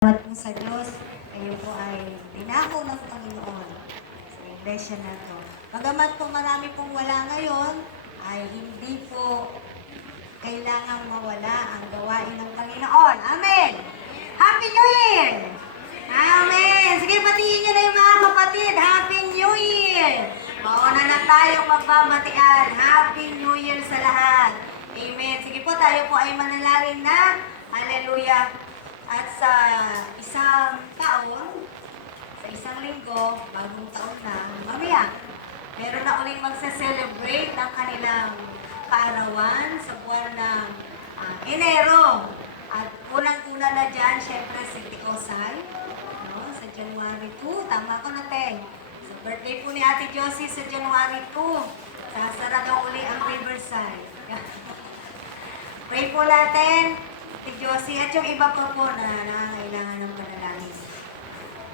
Salamat po sa Diyos, kayo po ay dinako ng Panginoon sa iglesia na to. Bagamat po marami pong wala ngayon, ay hindi po kailangang mawala ang gawain ng Panginoon. Amen! Happy New Year! Amen! Sige, patiin nyo na yung mga kapatid. Happy New Year! Mauna na tayong magbabatian. Happy New Year sa lahat. Amen. Sige po, tayo po ay manalangin na. Hallelujah. At sa isang taon, sa isang linggo, bagong taon na, mamaya, meron na uling magsa-celebrate ng kanilang kaarawan sa buwan ng Enero. At unang-una na dyan, syempre, si Tiosay, no? Sa January 2, tama ko na, Te. Sa birthday po ni Ate Josie sa January 2, sasara daw uli ang Riverside. Pray po natin. Si Josie at yung iba po na nangangailangan ng panalangin.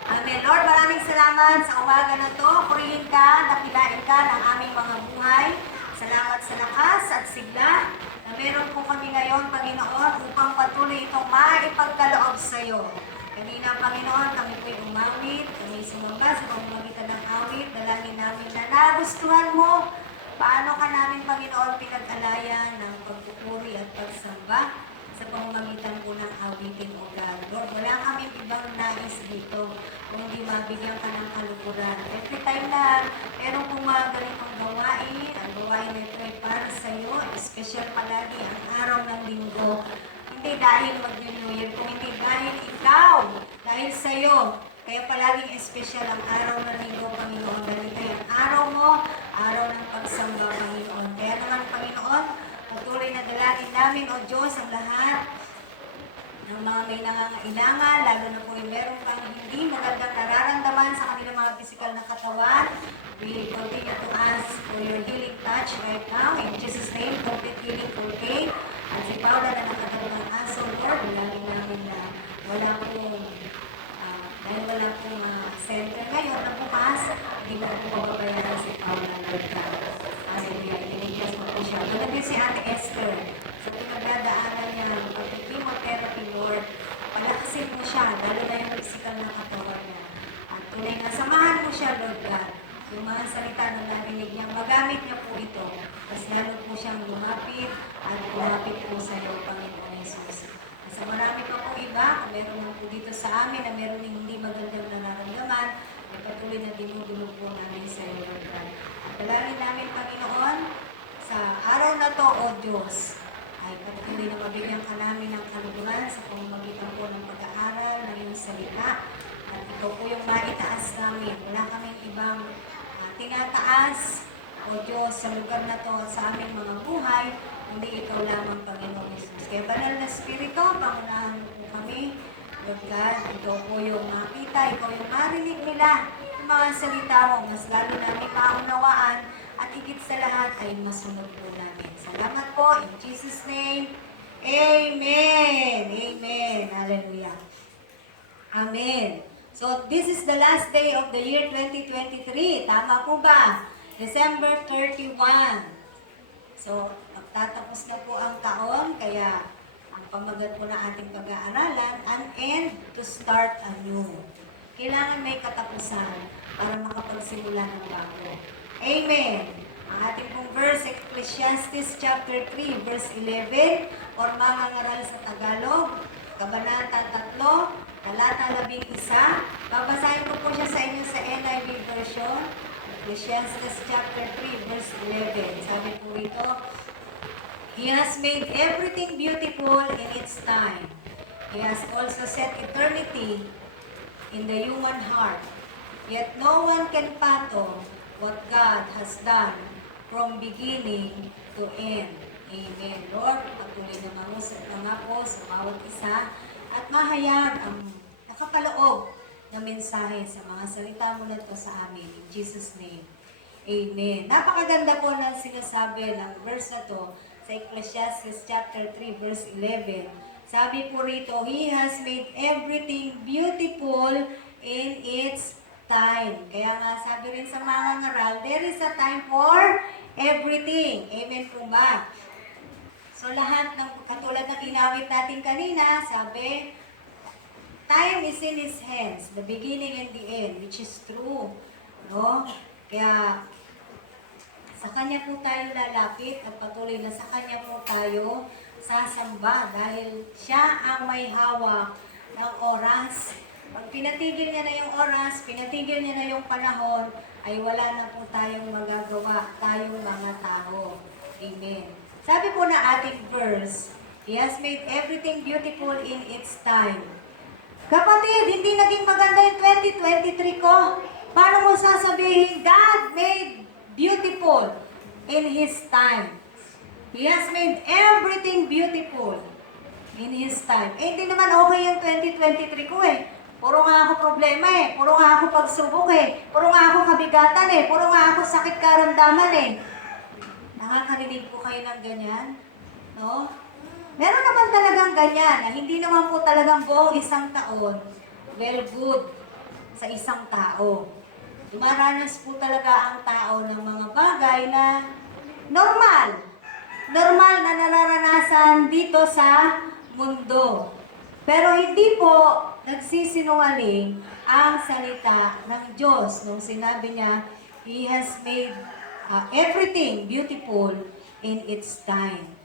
Amen. Lord, maraming salamat sa umaga na to. Purihin ka, dakilain ka ng aming mga buhay. Salamat sa lakas at sigla na meron po kami ngayon, Panginoon, upang patuloy itong maipagkaloob sa iyo. Kanina, Panginoon, kami po'y umawit, kami sumamba sa pamamagitan ng awit, dalangin namin na nagustuhan mo. Paano ka namin, Panginoon, pinag-alayan ng pagpupuri at pagsamba sa pamamagitan po ng awitin o God. Lord, wala kaming ibang nais dito kung hindi mabigyan ka ng kalupuran. Every time na meron pong mga ganitong gawain, ang gawain nito ay para sa iyo, special palagi ang araw ng linggo. Hindi dahil mag-New Year, kung hindi dahil ikaw, dahil sa iyo. Kaya palaging special ang araw ng linggo, Panginoon. Dahil ito yung araw mo, araw ng pagsamba, Panginoon. Kaya naman, Panginoon, patuloy na dalangin namin, O Diyos, ang lahat ng mga may nangangailangan, lalo na po yung meron pang hindi magandang nararamdaman sa kanilang mga physical na katawan. We continue to ask for your healing touch right now. In Jesus' name, complete healing for Kay. At si Paula na nakatawa ng aso, Lord, dalangin namin na wala pong dahil wala pong center ngayon na bukas, hindi mo po mababayaran si Paula Lord God. Hallelujah. Inigyan mo po siya. Doon din si Ate Esther. Sa pinagdadaanan niya, pag-chemotherapy, Lord, palakasin mo siya, lalo na yung physical na katawan niya. At tunay na samahan mo siya, Lord God. Yung mga salita na narinig niya, magamit niya po ito. Mas lalo po siyang lumapit at lumapit po sa iyo, Panginoon Jesus. Sa marami pa po iba, kung meron mo po dito sa amin na meron yung hindi magandang nararamdaman, ay patuloy na dinudulog po namin sa iyo, Lord God. At dalangin namin, Panginoon, sa araw na to, O Diyos, ay patuloy na mabigyan ka namin ng kaluguran sa pamamagitan po ng pag-aaral ng iyong salita. At ito po yung maitaas namin. Wala kaming ibang tinataas, O Diyos, sa lugar na to, sa aming mga buhay, hindi ikaw lamang, Panginoon Jesus. Kaya banal na Espiritu, pangunahan po kami, Lord God, ikaw po yung makita, ikaw yung marinig nila, yung mga salita mo, mas lalo namin maunawaan, at higit sa lahat ay masunod po namin. Salamat po, in Jesus' name, Amen! Amen! Hallelujah! Amen! So, this is the last day of the year 2023. Tama po ba? December 31. So, magtatapos na po ang taon, kaya ang pamagat po ng ating pag-aaralan, an end to start anew. Kailangan may katapusan para makapagsimula ng bago. Amen! Ang ating pong verse, Ecclesiastes chapter 3, verse 11, or mga ngaral sa Tagalog, Kabanata 3, talata 11. Babasahin ko po siya sa inyo sa NIV version. Ecclesiastes chapter 3, verse 11. Sabi po ito, He has made everything beautiful in its time. He has also set eternity in the human heart. Yet no one can fathom what God has done from beginning to end. Amen. Lord, patuloy na mangusap na nga po sa bawat isa at mahayag ang nakapaloob na mensahe sa mga salita mo na ito sa amin. In Jesus' name. Amen. Napakaganda po ng sinasabi ng verse na to sa Ecclesiastes chapter 3, verse 11. Sabi po rito, He has made everything beautiful in its time. Kaya nga sabi rin sa mga ngaral, there is a time for everything. Amen po ba? So lahat ng katulad ng inawit natin kanina, sabi, time is in His hands, the beginning and the end, which is true. No? Kaya, sa Kanya po tayo lalapit at patuloy na sa Kanya po tayo sasamba dahil Siya ang may hawak ng oras. Pag pinatigil niya na yung oras, pinatigil niya na yung panahon, ay wala na po tayong magagawa, tayong mga tao. Amen. Sabi po na ating verse, He has made everything beautiful in its time. Kapatid, hindi naging maganda yung 2023 ko. Paano mo sasabihin, God made beautiful in His time. He has made everything beautiful in His time. Eh, hindi naman okay yung 2023 ko eh. Puro nga ako problema eh. Puro nga ako pagsubok eh. Puro nga ako kabigatan eh. Puro nga ako sakit karamdaman eh. Nakakarinig po kayo ng ganyan? No? Meron naman talagang ganyan na hindi naman po talagang buong isang taon well good sa isang tao. Dumaranas po talaga ang tao ng mga bagay na normal. Normal na nararanasan dito sa mundo. Pero hindi po nagsisinungaling ang salita ng Diyos nung sinabi niya, He has made everything beautiful in its time.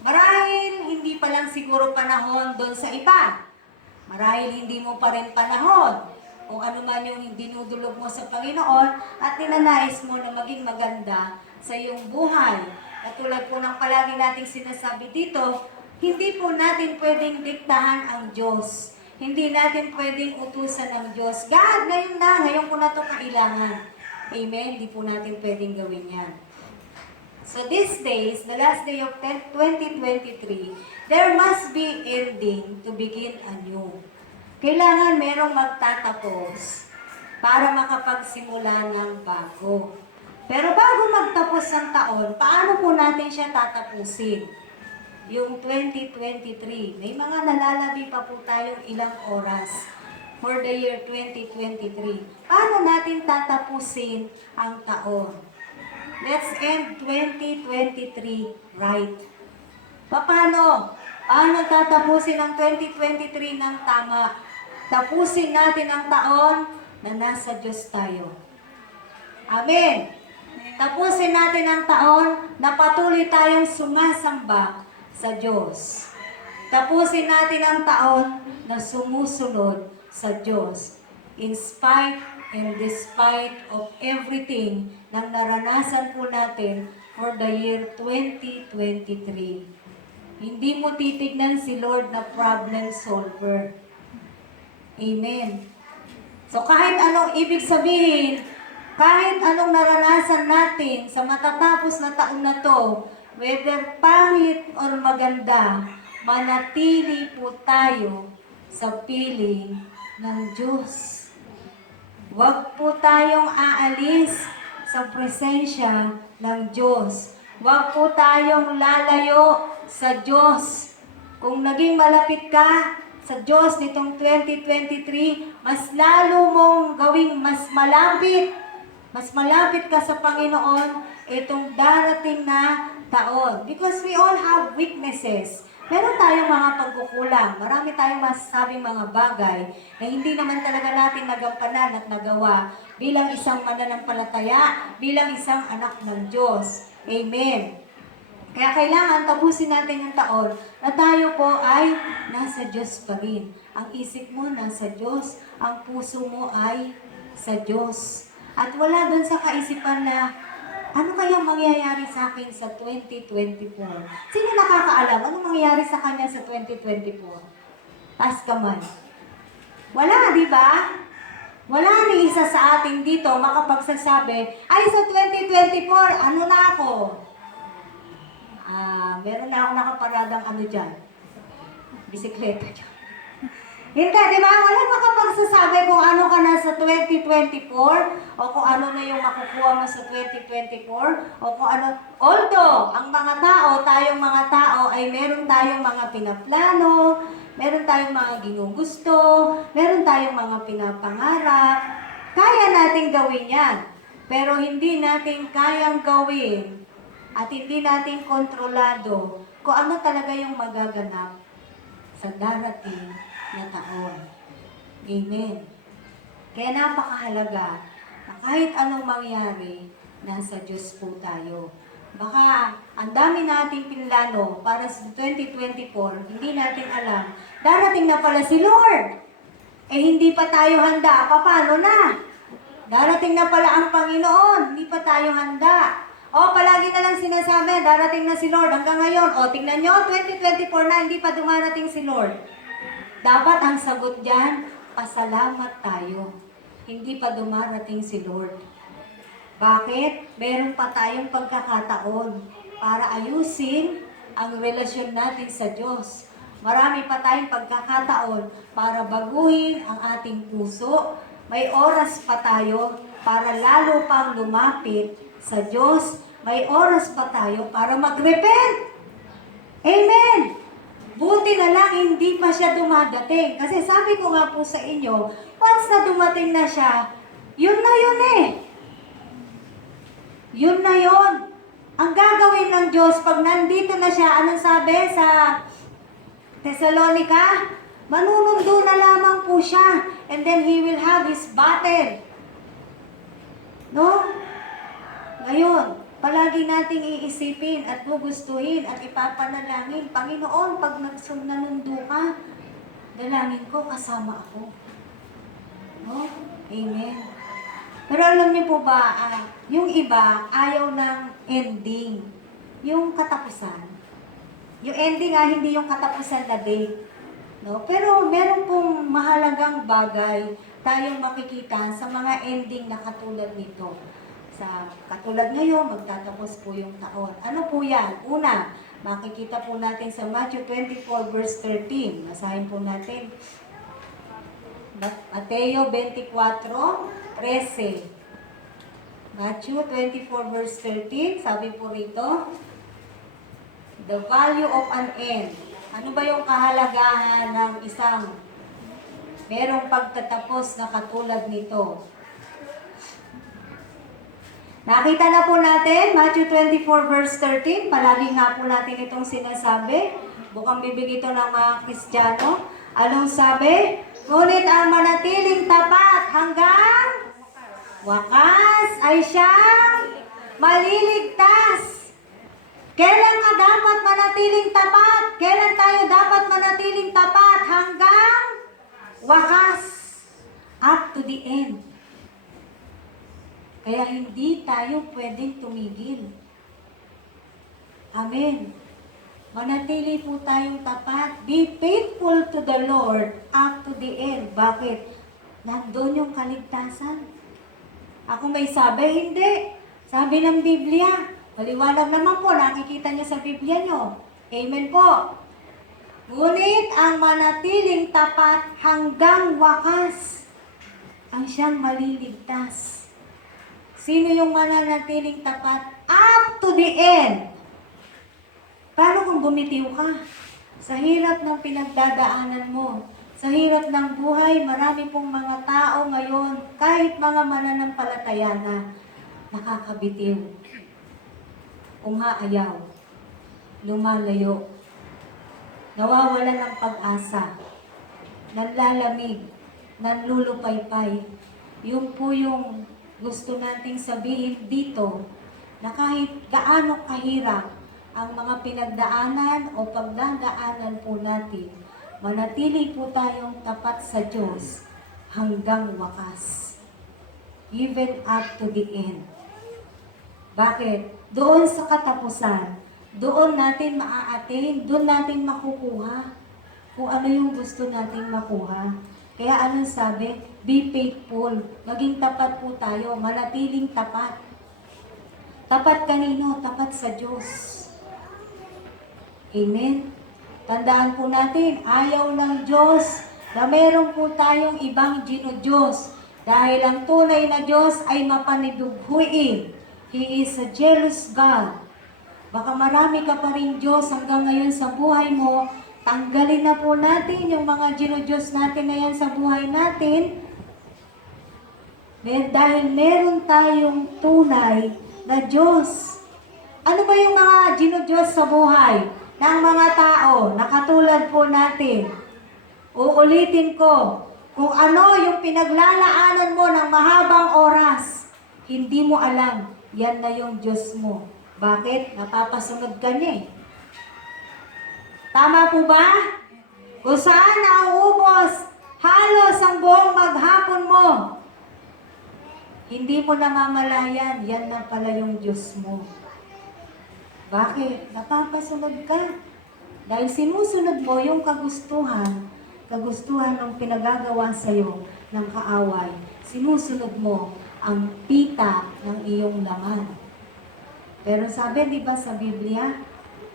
Marahil hindi pa lang siguro panahon doon sa iba. Marahil hindi mo pa rin panahon. Kung ano man yung dinudulog mo sa Panginoon at ninanais mo na maging maganda sa iyong buhay. Katulad po ng palagi nating sinasabi dito, hindi po natin pwedeng diktahan ang Diyos. Hindi natin pwedeng utusan ng Diyos. God, ngayon ko na ito kailangan. Amen? Hindi po natin pwedeng gawin yan. So these days, the last day of 2023, there must be ending to begin anew. Kailangan merong magtatapos para makapagsimula ng bago. Pero bago magtapos ng taon, paano po natin siya tatapusin? Yung 2023, may mga nalalabi pa po tayong ilang oras for the year 2023. Paano natin tatapusin ang taon? Let's end 2023 right. Paano? Paano tatapusin ang 2023 ng tama? Tapusin natin ang taon na nasa Diyos tayo. Amen. Tapusin natin ang taon na patuloy tayong sumasamba sa Diyos. Tapusin natin ang taon na sumusunod sa Diyos. In spite and despite of everything na naranasan po natin for the year 2023. Hindi mo titignan si Lord na problem solver. Amen. So kahit anong ibig sabihin, kahit anong naranasan natin sa matatapos na taon na to, whether pangit or maganda, manatili po tayo sa piling ng Diyos. Huwag po tayong aalis sa presensya ng Diyos. Huwag po tayong lalayo sa Diyos. Kung naging malapit ka sa Diyos nitong 2023, mas lalo mong gawing mas malapit ka sa Panginoon itong darating na taon. Because we all have weaknesses. Meron tayong mga pagkukulang. Marami tayong masasabing mga bagay na hindi naman talaga natin nagampanan at nagawa bilang isang mananampalataya, bilang isang anak ng Diyos. Amen. Kaya kailangan tapusin natin yung taon na tayo po ay nasa Diyos pa rin. Ang isip mo nasa Diyos, ang puso mo ay sa Diyos. At wala doon sa kaisipan na ano kaya mangyayari sa akin sa 2024? Sino nakakaalam? Ano mangyayari sa kanya sa 2024? Taas kamay. Wala, di ba? Wala ni isa sa atin dito makapagsasabi, ay sa 2024, ano na ako? Meron na ako nakaparadang ano dyan. Bisikleta dyan. Hindi, di ba? Wala makapagsasabi kung ano ka na sa 2024 o kung ano na yung makukuha mo sa 2024 o kung ano. Although, ang mga tao, tayong mga tao ay meron tayong mga pinaplano, meron tayong mga ginugusto, meron tayong mga pinapangarap. Kaya natin gawin yan. Pero hindi natin kayang gawin at hindi natin kontrolado kung ano talaga yung magaganap sa darating na taon. Amen. Kaya napakahalaga na kahit anong mangyari, nasa Diyos po tayo. Baka ang dami nating pinlano para sa 2024, hindi natin alam, darating na pala si Lord. Eh hindi pa tayo handa, paano na? Darating na pala ang Panginoon, hindi pa tayo handa. O, palagi na lang sinasabi, darating na si Lord hanggang ngayon. O, tingnan nyo, 2024 na, hindi pa dumarating si Lord. Dapat ang sagot dyan, pasalamat tayo. Hindi pa dumarating si Lord. Bakit? Meron pa tayong pagkakataon para ayusin ang relasyon natin sa Diyos. Marami pa tayong pagkakataon para baguhin ang ating puso. May oras pa tayo para lalo pang lumapit sa Diyos. May oras pa tayo para mag-repent. Amen! Buti na lang hindi pa siya dumadating. Kasi sabi ko nga po sa inyo, once na dumating na siya, yun na yun eh. Yun na yun. Ang gagawin ng Diyos pag nandito na siya, anong sabi sa Thessalonica? Manunundo na lamang po siya. And then He will have His battle. No? Ngayon, palagi nating iisipin at gugustuhin at ipapanalangin, Panginoon, pag nanundo ka, dalangin ko, kasama ako. No? Amen. Pero alam niyo po ba, yung iba, ayaw ng ending. Yung katapusan. Yung ending hindi yung katapusan na date. No? Pero meron pong mahalagang bagay tayong makikita sa mga ending na katulad nito. Sa katulad ngayon, magtatapos po yung taon. Ano po yan? Una, makikita po natin sa Matthew 24 verse 13. Basahin po natin. Mateo 24:13. Matthew 24 verse 13, sabi po rito, the value of an end. Ano ba yung kahalagahan ng isang merong pagtatapos na katulad nito? Nakita na po natin, Matthew 24 verse 13, palagi nga po natin itong sinasabi, bukang bibig ito ng mga Kristiyano. Anong sabi? Ngunit ang manatiling tapat hanggang wakas ay siyang maliligtas. Kailan ka dapat manatiling tapat? Kailan tayo dapat manatiling tapat? Hanggang wakas. Up to the end. Kaya hindi tayo pwedeng tumigil. Amen. Manatili po tayong tapat. Be faithful to the Lord up to the end. Bakit? Nandun yung kaligtasan. Ako may sabi, hindi. Sabi ng Biblia. Maliwanag naman po, nakikita niyo sa Biblia niyo. Amen po. Ngunit ang manatiling tapat hanggang wakas, ang siyang maliligtas. Sino yung mananatiling tapat? Up to the end. Paano kung bumitiw ka? Sa hirap ng pinagdadaanan mo, sa hirap ng buhay, marami pong mga tao ngayon, kahit mga mananampalataya na, nakakabitiw. Umaayaw, lumalayo, nawawala ng pag-asa, nanlalamig, nanlulupaypay. Yun po yung gusto nating sabihin dito, na kahit gaano kahirap ang mga pinagdaanan o pagdadaanan po natin, manatili po tayong tapat sa Diyos hanggang wakas. Even up to the end. Bakit? Doon sa katapusan, doon natin maa-attain, doon natin makukuha kung ano yung gusto natin makuha. Kaya anong sabi? Be faithful. Maging tapat po tayo. Manatiling tapat. Tapat kanino? Tapat sa Diyos. Amen? Tandaan po natin, ayaw ng Diyos na meron po tayong ibang Diyos. Dahil ang tunay na Diyos ay mapanidughuin. He is a jealous God. Baka marami ka pa rin Diyos hanggang ngayon sa buhay mo. Tanggalin na po natin yung mga Diyos natin na yan sa buhay natin. Dahil meron tayong tunay na Diyos. Ano ba yung mga Diyos sa buhay ng mga tao na katulad po natin? Uulitin ko, Kung ano yung pinaglalaanan mo ng mahabang oras, hindi mo alam, yan na yung Diyos mo. Bakit? Napapasunod ka niya eh. Tama po ba? Kung saan nauubos halos ang buong maghapon mo, hindi mo namamalayan, yan na pala yung Diyos mo. Bakit? Napapasunod ka. Dahil sinusunod mo yung kagustuhan ng pinagagawa sa'yo ng kaaway. Sinusunod mo ang pita ng iyong laman. Pero sabi, di ba sa Biblia,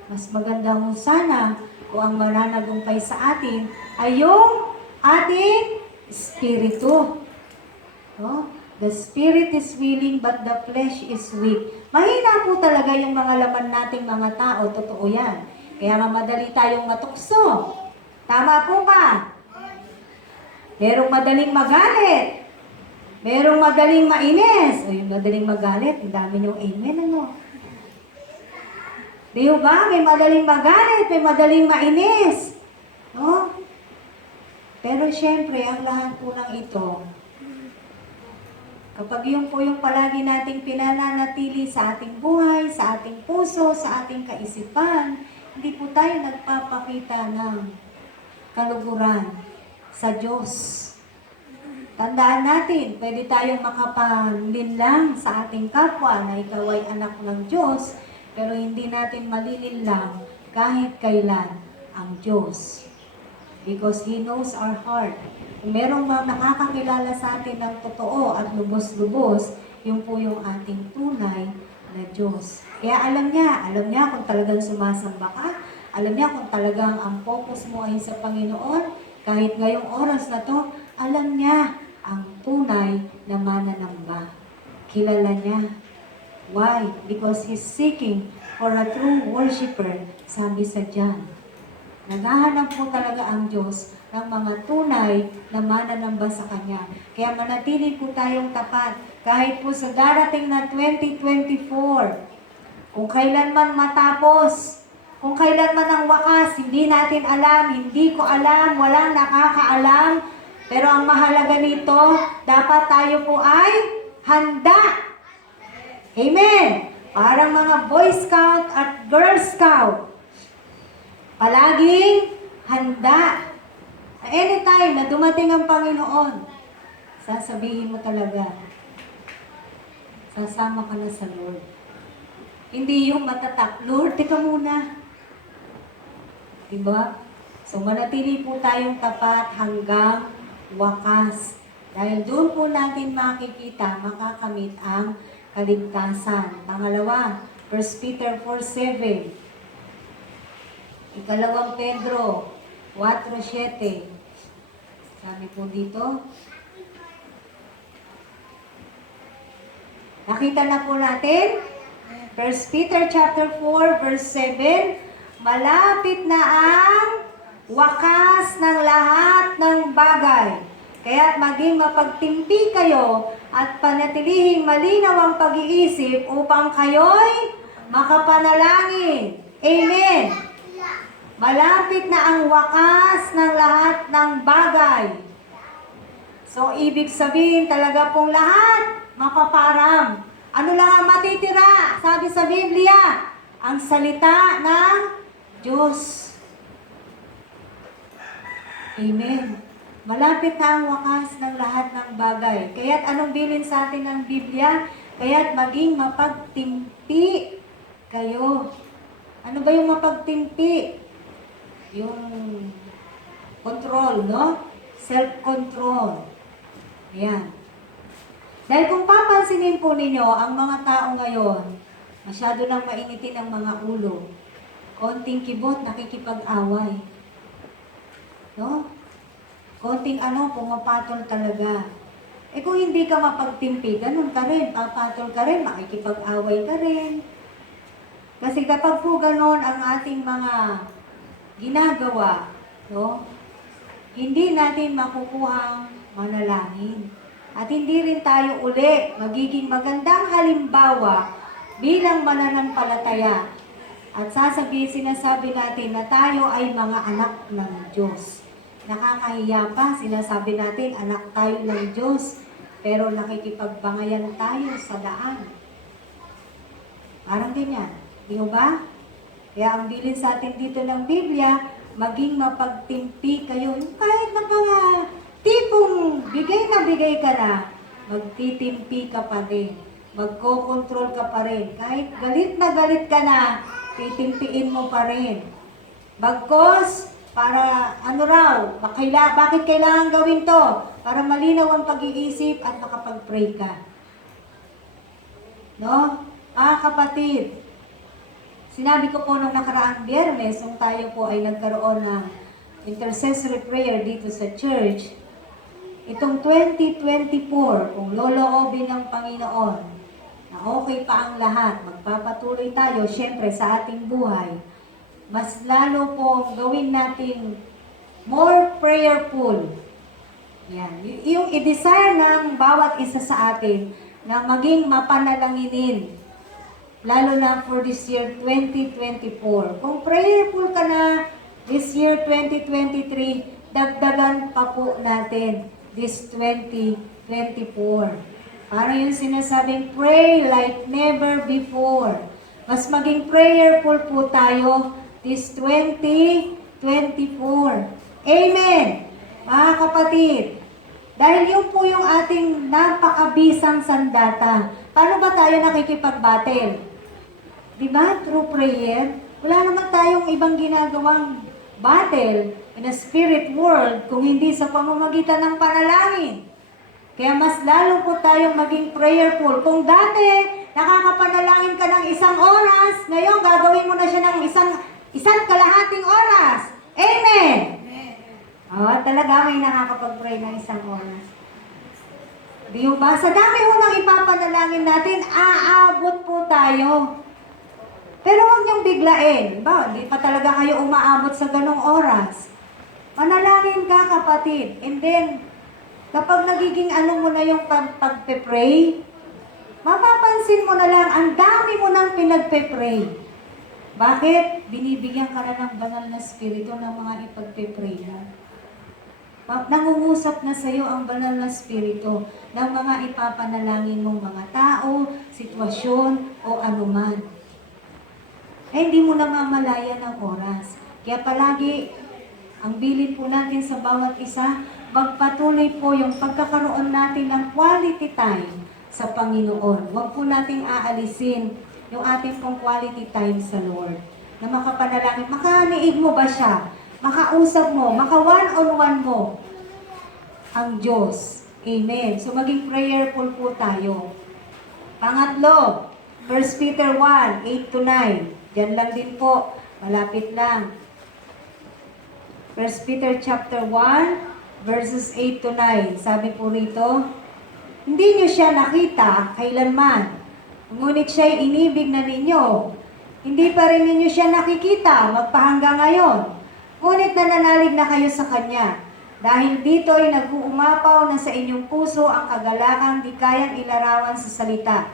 mas maganda mo sana kung ang mananagumpay sa atin ay yung ating espiritu. No? The spirit is willing but the flesh is weak. Mahina po talaga yung mga laman nating mga tao. Totoo yan. Kaya nga madali tayong matukso. Tama po ba? Merong madaling magalit. Merong madaling mainis. O yung madaling magalit, ang dami niyong amen, ano? Di ba? May madaling magalit, may madaling mainis. No? Pero syempre, ang lahat po ng ito, kapag yun po yung palagi nating pinananatili sa ating buhay, sa ating puso, sa ating kaisipan, hindi po tayo nagpapakita ng kaluguran sa Diyos. Tandaan natin, pwede tayong makapanlinlang sa ating kapwa na ikaw ay anak ng Diyos, pero hindi natin malilinlang kahit kailan ang Diyos. Because He knows our heart. Kung merong mga nakakakilala sa atin ng totoo at lubos-lubos, yun po yung ating tunay na Diyos. Kaya alam niya kung talagang sumasamba ka, alam niya kung talagang ang focus mo ay sa Panginoon, kahit ngayong oras na to, alam niya ang tunay na mananamba. Kilala niya. Why? Because He's seeking for a true worshiper, sabi sa John. Naghahanap po talaga ang Diyos ng mga tunay na mananamba sa Kanya. Kaya manatili po tayong tapat kahit po sa darating na 2024. Kung kailan man matapos, kung kailan man ang wakas, hindi natin alam, hindi ko alam, walang nakakaalam. Pero ang mahalaga nito, dapat tayo po ay handa. Amen! Parang mga Boy Scout at Girl Scout. Palaging handa. Anytime na dumating ang Panginoon, sasabihin mo talaga, sasama ka na sa Lord. Hindi yung matatak, Lord, teka muna. Diba? So manatili po tayong tapat hanggang wakas. Dahil doon po natin makikita, makakamit ang kaligtasan. Pangalawa, 1 Peter 4:7. Ikalawang Pedro 4:7. Sabi po dito. Nakita na po natin? 1 Peter chapter 4 verse 7. Malapit na ang wakas ng lahat ng bagay. Kaya't maging mapagtimpi kayo at panatilihing malinaw ang pag-iisip upang kayo'y makapanalangin. Amen. Malapit na ang wakas ng lahat ng bagay. So, ibig sabihin talaga pong lahat mapaparam. Ano lang ang matitira? Sabi sa Biblia, ang salita ng Diyos. Amen. Malapit na ang wakas ng lahat ng bagay. Kaya't anong bilin sa atin ng Biblia? Kaya't maging mapagtimpi kayo. Ano ba yung mapagtimpi? Yung control, no? Self-control. Ayan. Dahil kung papansinin po ninyo, ang mga tao ngayon, masyado nang mainitin ang mga ulo. Konting kibot, nakikipag-away. No? Konting pumapatol talaga. Eh kung hindi ka mapagtimpi, ganun ka rin. Papatol ka rin, makikipag-away ka rin. Kasi kapag po ganun ang ating mga ginagawa, no? Hindi natin makukuhang manalangin. At hindi rin tayo uli magiging magandang halimbawa bilang mananampalataya. At sinasabi natin na tayo ay mga anak ng Diyos. Nakakahiya pa, sinasabi natin, anak tayo ng Diyos, pero nakikipagbangayan tayo sa daan. Parang ganyan, di ba? Kaya ang bilin sa atin dito ng Biblia, maging mapagtimpi kayo. Kahit na mga tipong bigay na bigay ka na, magtitimpi ka pa rin. Magko-control ka pa rin. Kahit galit na galit ka na, titimpiin mo pa rin. Bagkos, para ano raw, bakit kailangan gawin to? Para malinaw ang pag-iisip at makapag-pray ka. No? Kapatid, sinabi ko po nung nakaraang Biyernes, nung tayo po ay nagkaroon ng intercessory prayer dito sa church, itong 2024, kung loloobin ng Panginoon, na okay pa ang lahat, magpapatuloy tayo, syempre sa ating buhay, mas lalo pong gawin natin more prayerful. Yan. Yung i-desire ng bawat isa sa atin na maging mapanalanginin. Lalo na for this year 2024. Kung prayerful ka na this year 2023, dagdagan pa po natin this 2024. Para yung sinasabing pray like never before. Mas maging prayerful po tayo this 2024. Amen! Mga kapatid, dahil yun po yung ating napakabisang sandata. Paano ba tayo nakikipag-battle? Diba? Through prayer. Wala naman tayong ibang ginagawang battle in a spirit world kung hindi sa pamamagitan ng panalangin. Kaya mas lalo po tayong maging prayerful. Kung dati, nakakapanalangin ka ng 1 oras, ngayon gagawin mo na siya ng isang kalahating oras. Amen! Talaga may nakakapag-pray ng 1 oras. Di ba? Sa dami ho nang ipapanalangin natin, aabot po tayo. Pero huwag niyong biglain. Ba, hindi pa talaga kayo umaabot sa ganong oras. Manalangin ka, kapatid. And then, kapag nagiging ano mo na yung pagpe-pray, mapapansin mo na lang, ang dami mo nang pinagpe-pray. Bakit? Binibigyan ka na ng banal na spirito ng mga ipagpe-pray mo. Nangungusap na sa iyo ang banal na spirito ng mga ipapanalangin mong mga tao, sitwasyon, o anuman. Hindi mo na mamalaya ng oras. Kaya palagi, ang bilin po natin sa bawat isa, magpatuloy po yung pagkakaroon natin ng quality time sa Panginoon. Huwag po nating aalisin yung ating pong quality time sa Lord. Na makapanalangin, makaniig mo ba siya? Makausap mo, maka-one-on-one mo ang Diyos. Amen. So maging prayerful po tayo. Pangatlo, 1 Peter 1, 8-9. Diyan lang din po, malapit lang. 1 Peter chapter 1, verses 8-9. Sabi po rito, hindi niyo siya nakita kailanman, ngunit siya'y inibig na ninyo. Hindi pa rin ninyo siya nakikita magpahanggang ngayon. Ngunit nananalig na kayo sa Kanya. Dahil dito ay nag-uumapaw na sa inyong puso ang kagalakang di kayang ilarawan sa salita.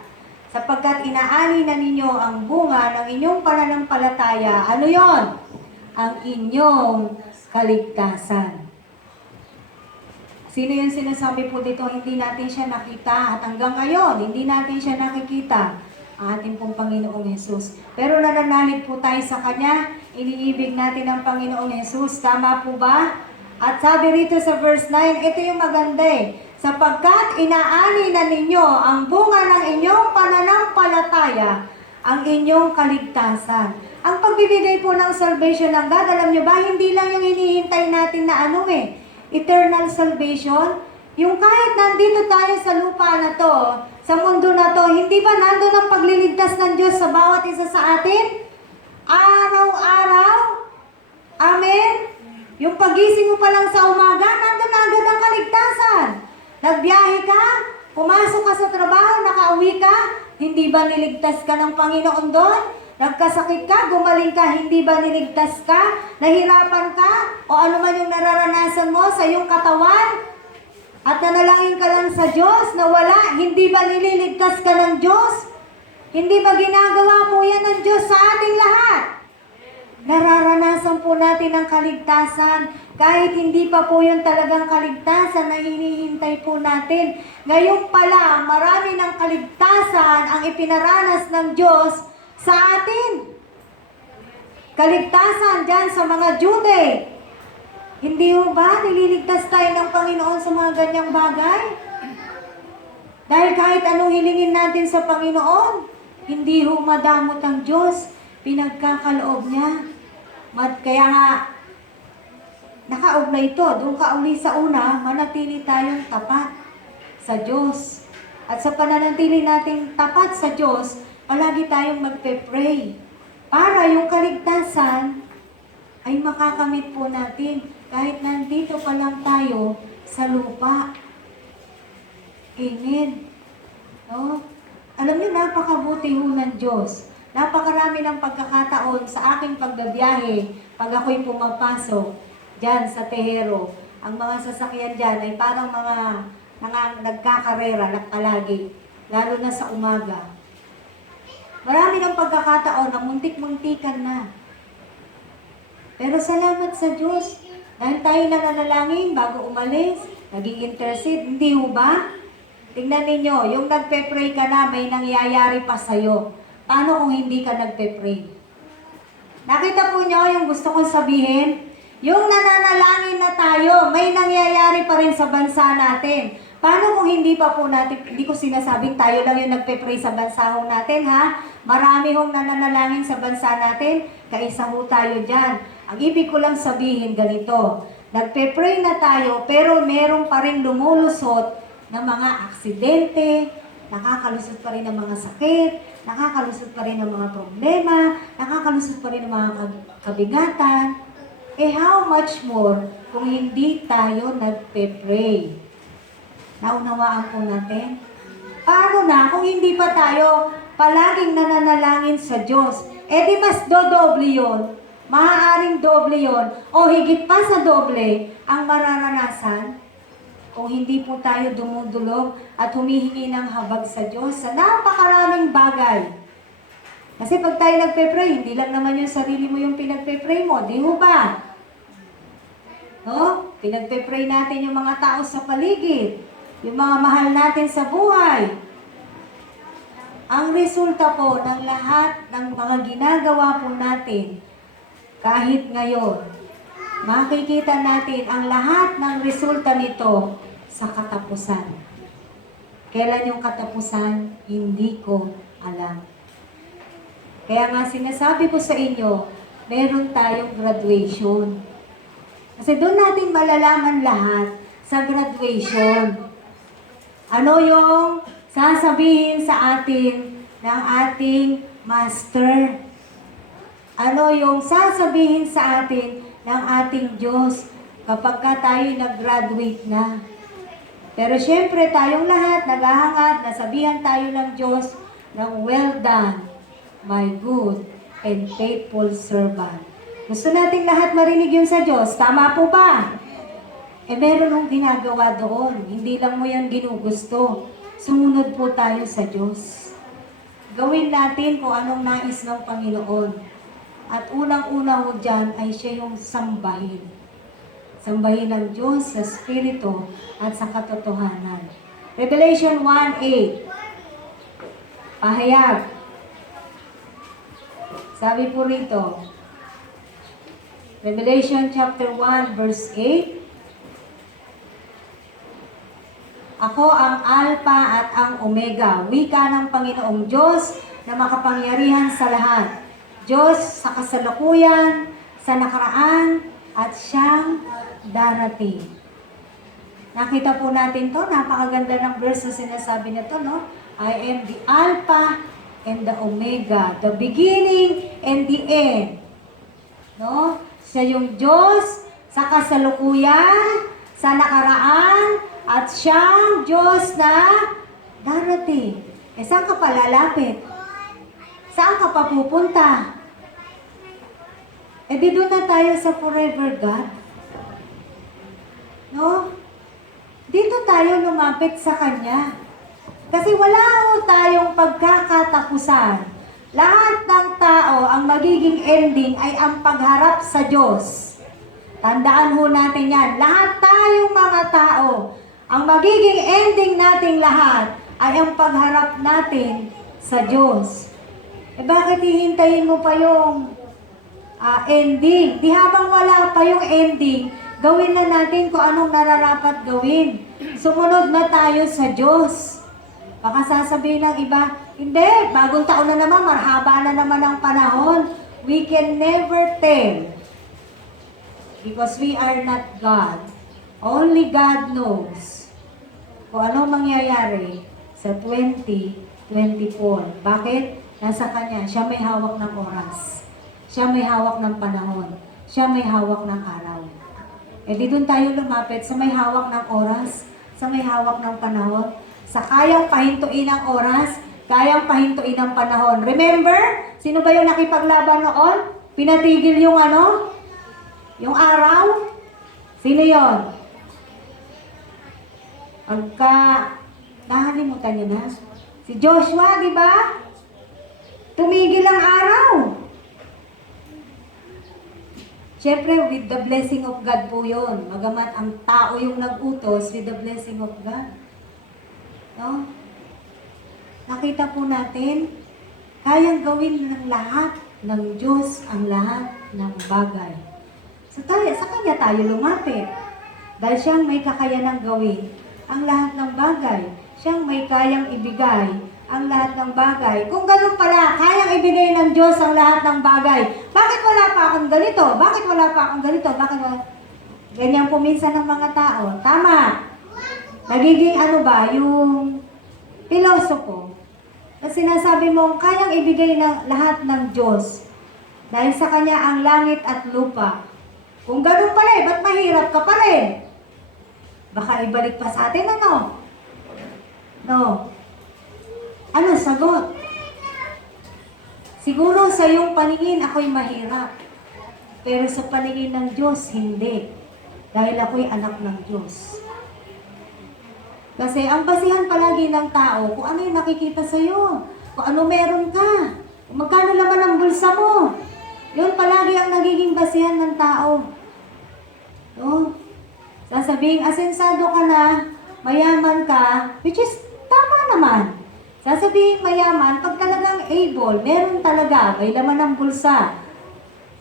Sapagkat inaani na ninyo ang bunga ng inyong pananampalataya. Ano yon? Ang inyong kaligtasan. Sino yung sinasabi po dito, hindi natin siya nakita at hanggang ngayon, hindi natin siya nakikita, ang ating pong Panginoong Hesus. Pero nananalig po tayo sa Kanya, iniibig natin ang Panginoong Hesus. Tama po ba? At sabi rito sa verse 9, ito yung maganda sapagkat inaani na ninyo ang bunga ng inyong pananampalataya, ang inyong kaligtasan. Ang pagbibigay po ng salvation ng God, alam nyo ba, hindi lang yung hinihintay natin na eternal salvation. Yung kahit nandito tayo sa lupa na to, sa mundo na to, hindi ba nandun ang pagliligtas ng Diyos sa bawat isa sa atin? Araw-araw? Amen? Yung pagising mo pa lang sa umaga, nandun na agad ang kaligtasan. Nagbiyahe ka, pumasok ka sa trabaho, nakauwi ka, hindi ba niligtas ka ng Panginoon doon? Nagkasakit ka, gumaling ka, hindi ba niligtas ka? Nahirapan ka? O ano man yung nararanasan mo sa iyong katawan? At nanalangin ka lang sa Diyos na wala, hindi ba nililigtas ka ng Diyos? Hindi ba ginagawa po yan ng Diyos sa ating lahat? Nararanasan po natin ang kaligtasan. Kahit hindi pa po yung talagang kaligtasan na hinihintay po natin. Ngayon pa lang, marami ng kaligtasan ang ipinaranas ng Diyos sa atin. Kaligtasan dyan sa mga Jude. Hindi ho ba nililigtas tayo ng Panginoon sa mga ganyang bagay? Dahil kahit anong hilingin natin sa Panginoon, hindi ho madamot ang Diyos. Pinagkakaloob niya. Kaya nga, nakaugnay ito. Doon ka uli sa una, manatili tayong tapat sa Diyos. At sa pananatili nating tapat sa Diyos, palagi tayong magpe-pray. Para yung kaligtasan ay makakamit po natin kahit nandito pa lang tayo sa lupa. Amen. No? Alam niyo, napakabuti ho ng Diyos. Napakarami ng pagkakataon sa aking pagbabiyahe pag ako'y pumapasok dyan sa Tehero. Ang mga sasakyan dyan ay parang mga nagkakarera na palagi, lalo na sa umaga. Marami ng pagkakataon na muntik-muntikan na. Pero salamat sa Diyos. Dahil tayo nananalangin bago umalis, naging intercede, hindi ho ba? Tingnan ninyo, yung nagpe-pray ka na, may nangyayari pa sa'yo. Paano kung hindi ka nagpe-pray? Nakita po nyo yung gusto kong sabihin? Yung nananalangin na tayo, may nangyayari pa rin sa bansa natin. Paano kung hindi pa po natin, hindi ko sinasabing tayo lang yung nagpe-pray sa bansa ho natin, ha? Marami hong nananalangin sa bansa natin, kaisa ho tayo dyan. Ang ibig ko lang sabihin ganito, nagpe-pray na tayo, pero meron pa rin lumulusot ng mga aksidente, nakakalusot pa rin ng mga sakit, nakakalusot pa rin ng mga problema, nakakalusot pa rin ng mga kabigatan. Eh how much more kung hindi tayo nagpe-pray? Naunawaan po natin? Paano na kung hindi pa tayo palaging nananalangin sa Diyos? Eh di mas dodoble yun. Maaaring doble yun. O higit pa sa doble ang mararanasan kung hindi po tayo dumudulog at humihingi ng habag sa Diyos sa napakaraming bagay. Kasi pag tayo nagpe-pray, hindi lang naman yung sarili mo yung pinagpe-pray mo, di mo ba? No? Pinagpe-pray natin yung mga tao sa paligid, yung mga mahal natin sa buhay. Ang resulta po ng lahat ng mga ginagawa po natin, kahit ngayon, makikita natin ang lahat ng resulta nito sa katapusan. Kailan yung katapusan? Hindi ko alam. Kaya nga sinasabi ko sa inyo, meron tayong graduation. Kasi doon natin malalaman lahat sa graduation. Ano yung sasabihin sa atin ng ating master? Ano yung sasabihin sa atin ng ating Diyos kapag ka tayo nag-graduate na? Pero syempre tayong lahat naghahangad, nasabihan tayo ng Diyos ng well done, my good and faithful servant. Gusto nating lahat marinig yun sa Diyos. Tama po ba? Eh meron nung ginagawa doon. Hindi lang mo yan ginugusto. Sumunod po tayo sa Diyos. Gawin natin kung anong nais ng Panginoon. At unang-una ho dyan ay siya yung sambahin. Sambahin ng Diyos sa Espiritu at sa katotohanan. Revelation 1:8. Pahayag. Sabi po rito, Revelation chapter 1 verse 8, Ako ang Alpha at ang Omega, wika ng Panginoong Diyos na makapangyarihan sa lahat. Diyos sa kasalukuyan, sa nakaraan, at siyang darating. Nakita po natin to, napakaganda ng verse na sinasabi na to, no? I am the Alpha and the Omega, the beginning and the end. No? Siya yung Diyos sa kasalukuyan, sa nakaraan, at siyang Diyos na darating. Eh, saan ka palalapit? Saan ka papupunta? Eh, di doon na tayo sa forever God. No? Dito tayo lumapit sa Kanya. Kasi wala ho tayong pagkakatapusan Lahat ng tao, ang magiging ending ay ang pagharap sa Diyos. Tandaan ho natin yan. Lahat tayong mga tao, ang magiging ending nating lahat ay ang pagharap natin sa Diyos. Eh bakit hihintayin mo pa yung ending? Di habang wala pa yung ending, gawin na natin kung anong nararapat gawin. Sumunod na tayo sa Diyos. Baka sasabihin ng iba, hindi, bagong taon na naman, marhaba na naman ang panahon. We can never tell. Because we are not God. Only God knows kung anong mangyayari sa 2024. Bakit? Nasa Kanya. Siya may hawak ng oras. Siya may hawak ng panahon. Siya may hawak ng araw. Eh di doon tayo lumapit sa may hawak ng oras, sa may hawak ng panahon, sa kayang pahintuin ang oras, kayang pahintuin ang panahon. Remember? Sino ba yung nakipaglaban noon? Pinatigil yung ano? Yung araw? Sino yon? Pagka, nakalimutan nyo na? Si Joshua, di ba? Tumigil ang araw. Siyempre, with the blessing of God po yun. Magamat ang tao yung nag-utos with the blessing of God. No? Nakita po natin, kayang gawin ng lahat ng Diyos ang lahat ng bagay. Sa Kanya tayo lumapit. Dahil siyang may kakayanang gawin ang lahat ng bagay. Siyang may kayang ibigay ang lahat ng bagay. Kung ganun pala, kayang ibigay ng Diyos ang lahat ng bagay. Bakit wala pa akong ganito? Bakit wala pa akong ganito? Bakit wala? Ganyan po minsan ng mga tao. Tama. Nagiging ano ba, yung pilosopo. Na sinasabi mong kayang ibigay ng lahat ng Diyos. Dahil sa Kanya ang langit at lupa. Kung ganun pala ba't mahirap ka pa rin? Baka ibalik pa sa atin, ano? No. Ano sagot? Siguro sa iyong paningin ako'y mahirap. Pero sa paningin ng Diyos, hindi. Dahil ako'y anak ng Diyos. Kasi ang basihan palagi ng tao, kung ano yung nakikita sa'yo, kung ano meron ka, kung magkano laman ang bulsa mo. Yun palagi ang nagiging basihan ng tao. No? Sasabihin, asensado ka na, mayaman ka, which is tama naman. Sasabihin mayaman, pag talagang able, meron talaga, may laman ng bulsa.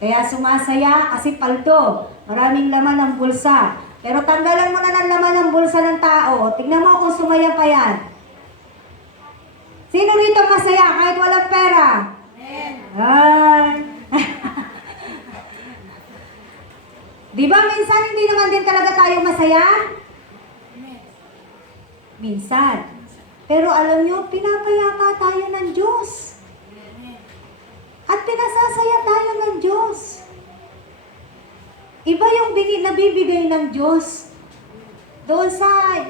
Kaya sumasaya kasi paldo, maraming laman ng bulsa. Pero tanggalan mo na ng laman ng bulsa ng tao, tignan mo kung sumaya pa yan. Sino rito masaya kahit walang pera? Amen. Di ba minsan hindi naman din talaga tayo masaya? Minsan. Pero alam nyo, pinapayapa tayo ng Diyos. At pinasasaya tayo ng Diyos. Iba yung nabibigay ng Diyos. Doon sa,